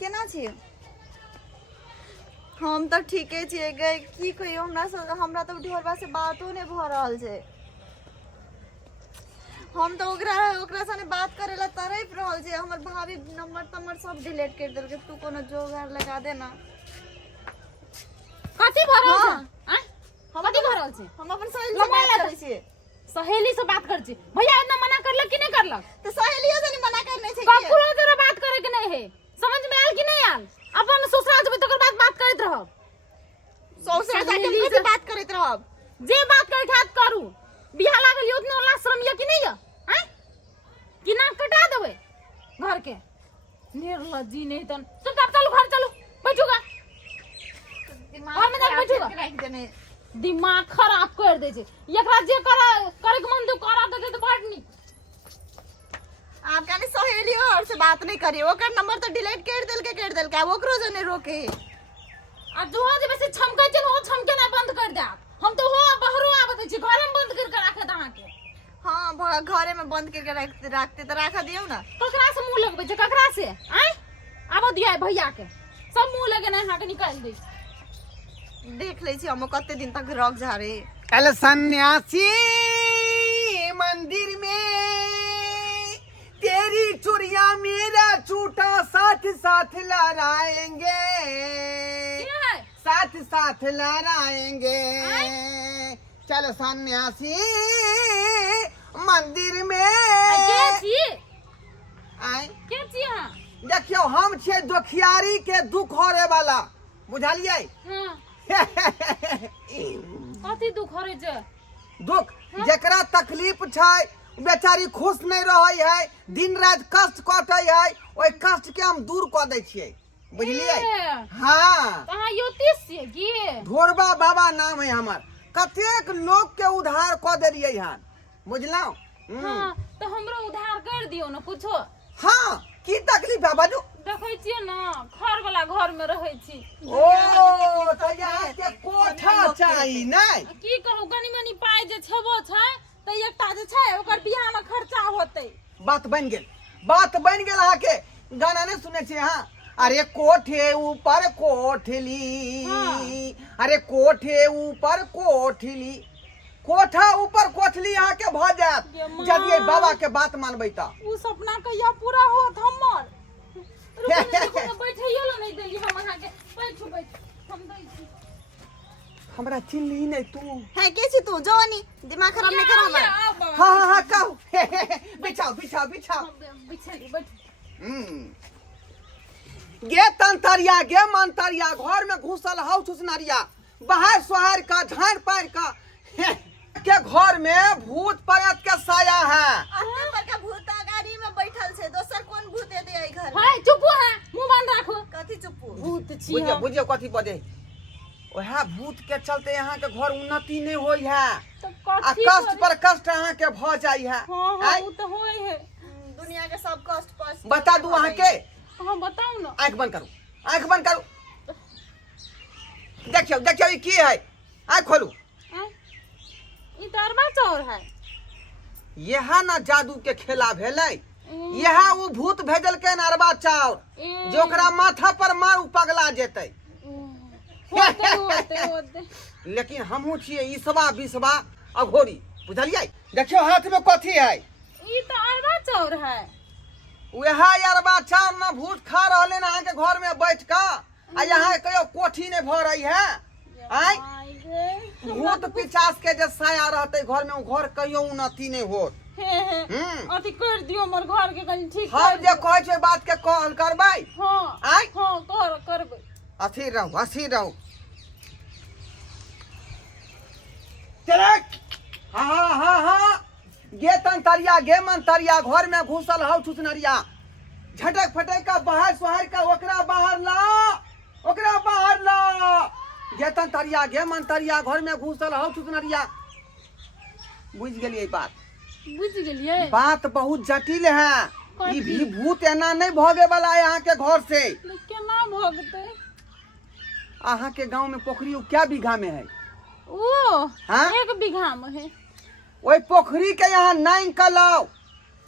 केना छियै? हम तो ठीके छियै गए की कहियो हमरा तो ढोरबा से बातो नहीं भ रहल छै। हम तो ओकरा साने बात करे ला तरफ रहल छै। हमर भाभी नंबर सब डिलीट कर देलकै। तू कोनो जोगाड़ लगा दे ना। कथि भ रहल छै? हम कथि भ रहल छै? हम अपन सहेली से बात करै छियै। सहेली से बात कर छी। भैया इतना मना करलक कि नहीं करलक? तो सहेलियों से नहीं मना करने छै। ककरो जरा बात करे के नहीं है। समझ में आयल कि नहीं आयल? अपन ससुराल जब तक बात करत रहब। ससुर जाके से बात करत रहब। जे बात करे खात करू। बियाह लागल उतना लाज शर्म या कि नहीं है? हैं? कि ना कटा देबे घर के? निर्लज्जी नहीं तन। चुपचाप चलो घर चलो। बैठूगा। घर में जाके बैठूगा। दिमाग खराब कर दे छे। एकरा जे करे के मन तो करा दे तो बात नहीं। आप कहने सहेलियों और से बात नहीं करी। ओकर नंबर तो डिलीट कर देलके। अब ओकरो जने रोके। आ जो जे बेसी छमकै छै ओ छमके ना बंद कर दे। हम तो हो बाहरो आबत छी। घर में बंद करके राखे दहा के। हां घरे में बंद करके रखते तो रखा दियो ना। ककरा से मुंह लगबे छै? ककरा से? आय आबो दिया भैया के। सब मुंह लगे ना हां के निकाल दे। देख ले छी हम कते दिन तक रख जा रे। कल सन्यासी मंदिर में तेरी चुड़िया मेरा चूटा साथ साथ लहराएंगे। साथ साथ लहराएंगे। चल सन्यासी मंदिर में के छी हां? देखियो हम छे दुखियारी के दुख होरे वाला। बुझलिए? हां कथि दुख हो रे छै? दुख जेकरा तकलीफ छै बेचारी खुश नहीं रहे है। दिन रात कष्ट कटे है। ओई कष्ट के हम दूर कर दे छिए। बुझलिए? हाँ कहां योतीस छिए की? ढोरबा बाबा नाम है हमर। कतेक लोग के उद्धार कर देलिए हन। बुझलौ? हां तो हमरो उधार कर दियो ना कुछो। हाँ की तकलीफ है बाजू? देखै छियै ना घर वाला घर में रहै छी। ओ तो यहाँ के कोठा चाहिए नहीं? की कहू कनी मनी पाई जे छबो छै त एकटा जे छै ओकर बियाह में खर्चा होतै। बात बन गेल अहाँ के। गाना नहीं सुने छे? हाँ अरे कोठे ऊपर कोठली। अरे कोठे ऊपर कोठली। कोठा ऊपर कोठली यहाँ के भ जात जब ये बाबा के बात मानबै त। उ सपना कहिया पूरा होत हमर? बैठैयो ल नहीं देली हम अहाँ के। बैठ हम दै छी। हमरा चिल्ली नहीं तू है के छी तू? जवानी दिमाग खराब नहीं कर हमर। हाँ कहू। बिछाओ बिछली बैठ। गे तंतरिया गे मंतरिया घर में घुसल हौ चुसनरिया। बाहर सोहर का झाड़ पार का के घर में भूत प्रेत के साया है। अंदर पर का भूत गाड़ी में बैठल छै। दोसर कोन भूत एते आई घर में? हाय चुप है मुंह बंद राखो। कथि चुप? भूत छी। बुझियो कथी बजे? ओहा भूत के चलते यहाँ के घर उन्नति नहीं होई है। तो आ कष्ट पर कष्ट यहाँ के भ जाई है। हां उ तो होय है। दुनिया के सब कष्ट पर बता दू अहाँ के। हां बताऊ ना। आंख बंद करू। देखियो ई की है? आंख खोलू। ई तो अरबा चौर है। यह ना जादू के खेला भेलै। यह वो भूत भेजल के अरबा चाउर जो ओकरा माथा पर मार पगला जेतै। होते। लेकिन हमहू छिए ईसवा बिसवा अघोरी। बुझलिए? देखियो हाथ में कथी है? ई तो अरबा चौर है। वह अरबा चाउर ना भूत खा रहले ना अहाँ के घर में बैठ का। आ यहाँ कहियो कोठी नहीं भ रही है। आय भूत पिचास के जे साया रहते घर में घर कहियो उन्नति नहीं होत। अथी कर दियो हमर घर के कनी ठीक। हम जे कहै छै बात के कहल करबै। हां आय हां करबै। अथी रहू। चले हाँ गे तंतरिया गे मंतरिया घर में घुसल हौ चुचनरिया। झटक फटक का बाहर सोहर का ओकरा बाहर ला। गे तंतरिया गे मंतरिया घर में घुसल हौ चुचनरिया। बुझ गेलिए बात? बुझ गेलिए। बात बहुत जटिल है। ई भी भूत एना नहीं भगे वाला है यहाँ के घर से। केना भगते? अहाँ के गांव में पोखरी क्या बीघा में है? ओ हाँ? 1 बीघा में है। ओई पोखरी के यहाँ नाइन का लाओ।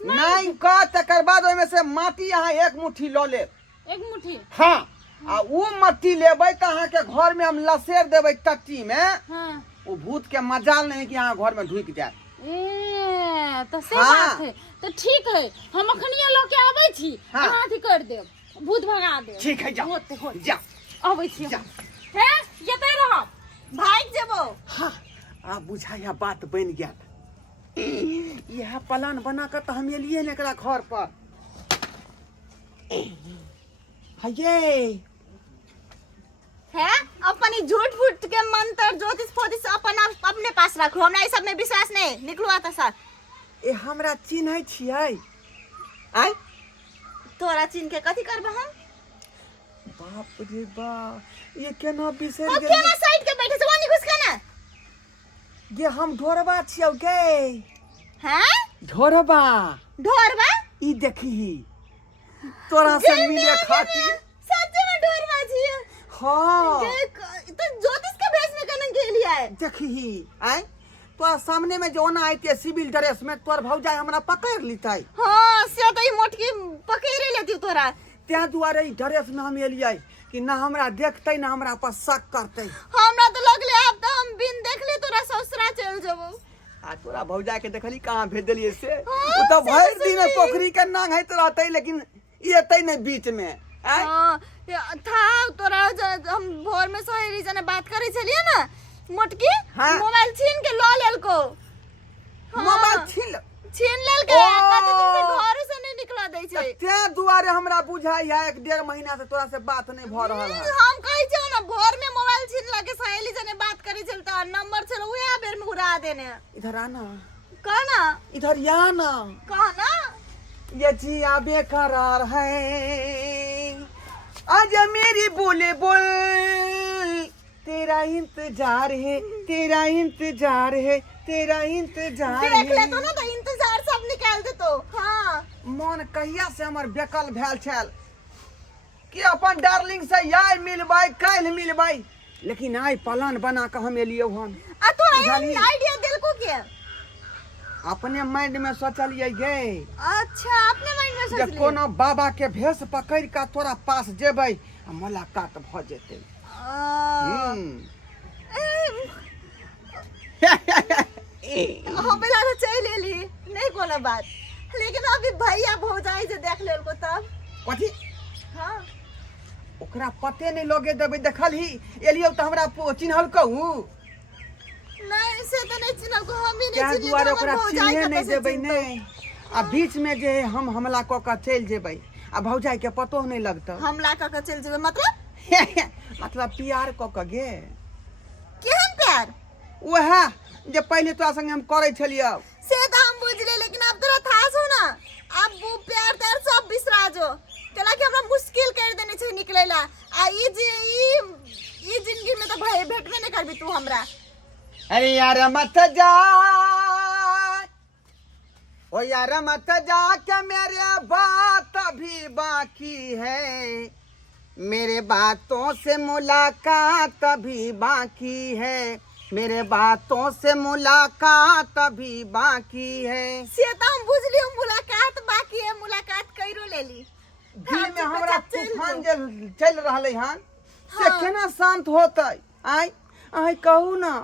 नाइन का तकर बाद ओई में से माटी यहाँ 1 मुट्ठी लो ले। एक मुट्ठी। हाँ आ वो मट्टी लेबै तो अहाँ के घर में हम लसेर देबै टट्टी में। हाँ वो भूत के मजाल नहीं कि अहाँ घर में ढुक जाए। ए तो से हाँ। बात है तो ठीक है हम अखनिया ल के आबै छी हाँ। अहाँ अथी कर देब भूत भगा देब। ठीक है, जाओ। होते होते जा आबै छी जा। हे येते रह भाग जेबो। हाँ आ बुझाया बात बन गया। यह प्लान बना कर तो हम एलिए न एकरा घर पर। ये है अपनी झूठ फूट के मंत्र ज्योतिष फोतिष अपने पास रखो। हमरा ई सब में विश्वास नहीं। निकलो आता सर। ए हमरा चिन्ह छियै आय तोरा चिन्ह के कथी करबे हम? बाप रे बाप ये केना बिसर अब गेल। केना साइड के बैठे से वानी घुस के ना? गे हम ढोरबा छियौ गे। हैं ढोरबा ढोरबा? ई देखी तोरा से मिले खातिर। सच में ढोरबा छिए? हाँ तो ज्योतिष के भेष में कने गेली है? देखी आय तोरा सामने में जो ना आइते सिविल ड्रेस में तोर भौजाई हमरा पकड़ लितै। हां से तो ई मोटकी पकड़े लेती तोरा। त्या दुआरे ई ड्रेस में हम एलियै कि ना हमरा देखतै ना हमरा पर शक करतै। हमरा तो लगले अब तो हम बिन देखले तोरा ससुरा चल जेबो। आ तोरा भौजाई के देखली कहाँ भेज देलिए से। हाँ, उ तो से भर तो दिन सुनली। पोखरी के नांग है तो रहतै लेकिन एतै नहीं बीच में। आय हाँ था तोरा हम भोर में सहेली जने बात करे छलिए ना मोटकी हाँ। मोबाइल छीन के लो लेल को। मोबाइल छीन लेल के ओ। कते दिन से घर से नहीं निकला दै छै। त्या दुआरे हमरा बुझाई है 1.5 महीना से तोरा से बात नहीं भ रहल है। हम कहै छियौ ना भोर में मोबाइल छीन लगे सहेली जने बात करे छल त नंबर छल उहे बेर में उड़ा देने। इधर आना कहना इधर या ना। कहना ये जिया बेकरार है आज मेरी बुलबुल तेरा इंतजार है तेरा इंतजार है तेरा इंतजार देख ले है। तो ना तो इंतजार सब निकाल दे तो। हां मन कहिया से हमर बेकल भेल छल कि अपन डार्लिंग से यार मिलबै काल्हि मिलबै लेकिन आइ प्लान बना के हम एलियौ हन। आ तोरा बुझलिही? आइडिया देलको के? अपने माइंड में सोचलिए गे अच्छा अपने माइंड में जे सोच ले। कोनो बाबा के भेष पकड़ के तोरा पास जेबै आ मुलाकात भ जेतै। हम बेला तो चल लेली नहीं कोनो बात लेकिन अभी भैया भौजाई से देख लेल को तब। कथी हां ओकरा पते नहीं लगे देबै देखलही एलियौ त हमरा चिन्हल कहू नहीं से तो नहीं चिन्हल को हम भी क्या नहीं चिन्हल। दुआरे ओकरा चिन्हे नहीं देबै नहीं आ बीच में जे हम हमला क के चल जेबै आ भौजाई के पतो नहीं लगतौ। हमला क के चल जेबे मतलब मतलब प्यार क के गे केहन प्यार? वह जे पहले तोरा संगे हम करे छलियौ से तो हम बुझ ले लेकिन अब तोरा था सो ना अब वो प्यार त्यार सब बिसरा जो केला कि हमरा मुश्किल कर देने छै निकलेला आ ई जिंदगी में तो भाई भेटबे नहीं करबी तू हमरा। अरे यार मत जा ओ यार मत जा क्या मेरे बात अभी बाकी है मेरे बातों से मुलाकात अभी बाकी है मेरे बातों से मुलाकात अभी बाकी है। से तो हम बुझ लियो मुलाकात बाकी है मुलाकात कइरो लेली। दिल में हमरा तूफान चल रहले हन से हाँ। केना शांत होतै आय आय कहू ना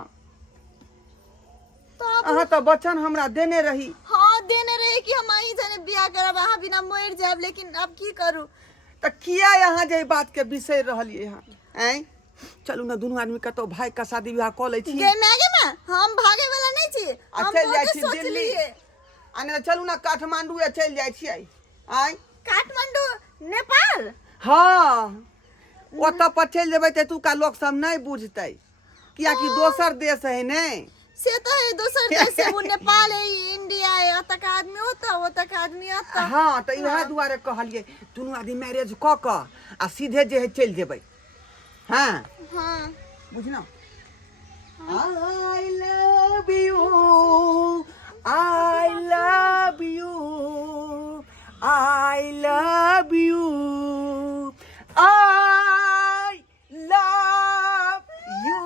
तो अब अहाँ तो वचन हमरा देने रही। हाँ देने रहे कि हम आई जाने बियाह करब अहाँ बिना मर जाब लेकिन अब की करू? तो किया यहाँ जे बात के बिसर रहलिए हन आय चलू ना दोनों आदमी कतो भाई का शादी विवाह क लै छी। गे मैगे में हम भागे वाला नहीं छी। हम चल जाय बहुते छी सोच दिल्ली लिए। आ नहीं चलू ना काठमांडू या चल जाय छी आय काठमांडू नेपाल? हाँ ओतऽ पर चल जेबै त तू का लोग सब नहीं बुझतै किया कि दोसर देश है ने से तो है दूसर देश से वो नेपाल है इंडिया है तक आदमी होता वो तक आदमी आता। हाँ तो इहे दुआरे कहलिए दोनों आदमी मैरिज क के आ सीधे जे है चल जेबै। हाँ हाँ बुझना I love you I love you I love you I love you।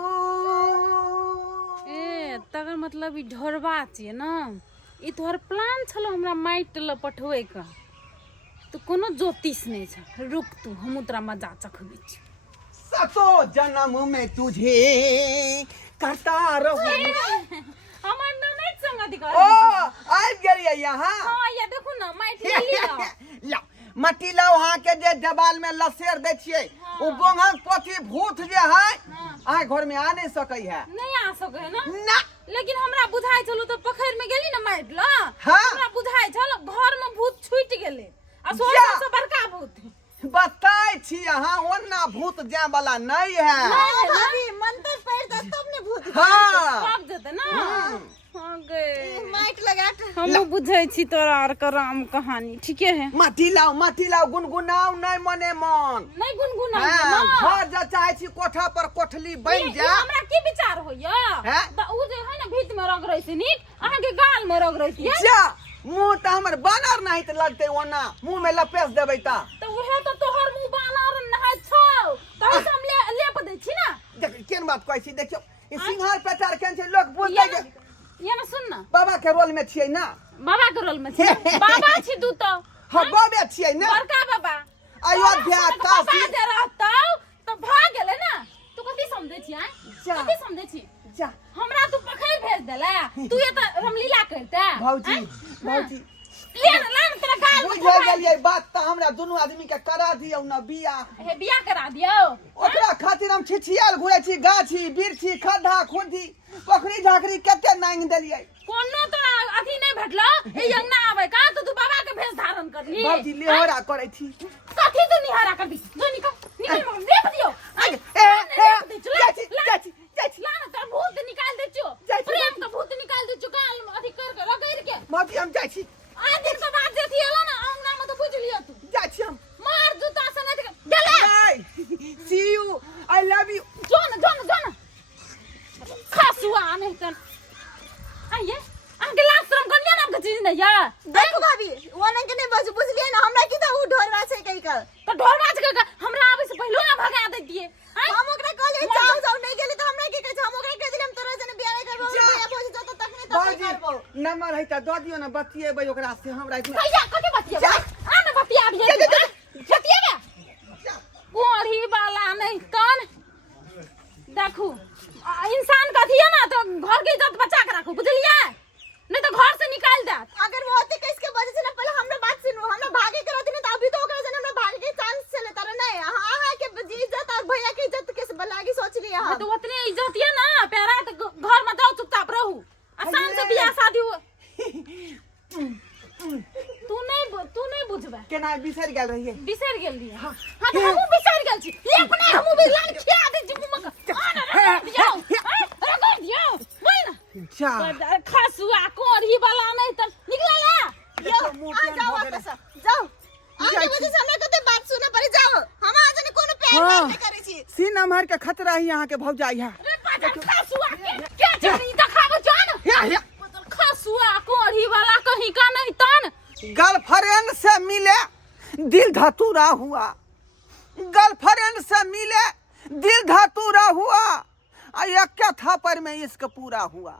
ए तकर मतलब ई ढोरबा छियै ना ई तोहर प्लान छलो हमरा माइट ल पठबै का तो कोनो ज्योतिष नहीं छ। रुक तू हम तोरा मजा चखबी छी। सतो जन्म में तुझे करता रहूं। हमर ननद संग अधिकार। ओ आबि गेलियै यहाँ। हां ये देखू ना माइट ले लिया। ला मट्टी लाओ अहाँ के जे देवाल में लसेर दै छियै ओ गोंघक पोथी भूत जे है अहाँ घर में आ नहीं सकै है। नहीं आ सके है ना। ना लेकिन हमरा बुझाई छलो तो पोखर में गेली ना माइट ला। हाँ? हमरा बुझाई छल घर में भूत छुट गेले आ सोचा से बड़का भूत बताई छी अहाँ ओना भूत जाय वाला नहीं है। हाँ भाभी मंत्र पढ़ दे तब ने भूत हाँ पाप देते ना। हां गे माइक लगा के हम बुझाई छी तोरा आर का राम कहानी ठीक है। मट्टी लाओ गुनगुनाओ नहीं मने मन। नहीं गुनगुना हाँ, घर जा चाहे छी कोठा पर कोठली बन जा। हमरा की विचार होइया हैं? त उ जे है ना भीत में रग रही नीक अहाँ के गाल में रग रही जा मुंह त हमर बानर नहीं त लगते ओना मुंह में लपेट देबै ता। तो उहे तो तोहर मुंह बानर नहाय छौ त हम लेप दै छी ना। देख केन बात कहै छी देखियो ई सिंहार पेटार केन छै लोग बोलते जे ये ना सुन ना बाबा के रोल में छियै ना। बाबा के रोल में छी बाबा छी तू तो। हां बाबे छियै ना बड़का बाबा अयोध्या काशी जे रहतौ तो भाग गेले ना। तू कथि समझै छी आय कथि समझै छी जा हमरा तू पोखर भेज देला तू ये त रामलीला करते भौजी ले ना तेरा गाल में बुझ गेलियै बात त हमरा दुनू आदमी के करा दियौ ना बियाह। हे बियाह करा दियौ। ओकरा खातिर हम छिछियाल घुरै छी गाछी बिरछी खड्डा खुदी पोखरी झाकरी कते नांग देलियै। कोनो तो अथी नहीं भेटलो ए अंगना आवे का तो तू बाबा के भेष धारण करली। भौजी लेहरा करै छी। कथी तू निहारा करबी जो निकल मगर देख दियो। जाची ला ना तर भूत निकाल दे छो प्रेम का भूत निकाल दे छो गाल में अथी कर रगड़ के। भौजी हम जाइ छी। आ दिन के बाद जे थी एला ना अंगना में तो बुझ लियो तू जाइ छी हम। मार जूता से नहीं गेले। See you I love you. जोन खसुआ नहीं तन आइए अंके लाख श्रम कन्या नाम के चीज नहीं या। देखो भाभी ओने के नहीं बुझ बुझलिए ना हमरा की त उ ढोरवा छै कहि कर तो ढोरवा के हमरा आवे से पहले ना भगा दे दिए। हम ओकरा कहले जाओ नहीं गेली त हमरा की कहै छै हम ओकरा कह दिले हम तोरा जने बियाह नहीं करबो बियाह भोज जत तक नहीं तक करबो। नंबर है त द दियो ना बतिएबै ओकरा से हमरा इतना भैया कथि बतिया आ ना बतिया भी बतिया कोढ़ी वाला नहीं तन देखू इंसान कथी है ना तो घर के इज्जत बचा के रखो बुझलिए नहीं तो घर से निकाल दे। अगर वो होते किसके वजह से ना पहले हमरा बात सुनो हमरा भागे के रहती नहीं त अभी तो ओकरा जने हमरा भागे के चांस चले तारे नहीं हां के इज्जत और भैया के इज्जत कैसे बलागी सोच रही है तो उतने इज्जत है ना प्यारा तो घर में जाओ चुपचाप रहू आसान से बियाह शादी हो। तू नहीं बुझबे केना बिसर गेल बिसर गेल रही। हां तो हमहु बिसर गेल छी ये अपने हमहु बिसर खिया दे छी मुंह में रगड़ दियो बोल ना जा खसुआ कोढ़ी वाला नहीं त निकला आ जाओ वापस जाओ आगे वजह से हमरा कते बात सुने पड़ी जाओ हम आज ने कोनो प्यार नहीं करे छी। सी नंबर के खतरा ही यहां के भौजाई है। अरे पाछा खसुआ के चली दिखाबो जान खसुआ कोढ़ी वाला कहीं का नहीं तन गर्लफ्रेंड से मिले दिल धतूरा हुआ। गर्लफ्रेंड से मिले दिल धतूरा हुआ एक थापर में इश्क पूरा हुआ।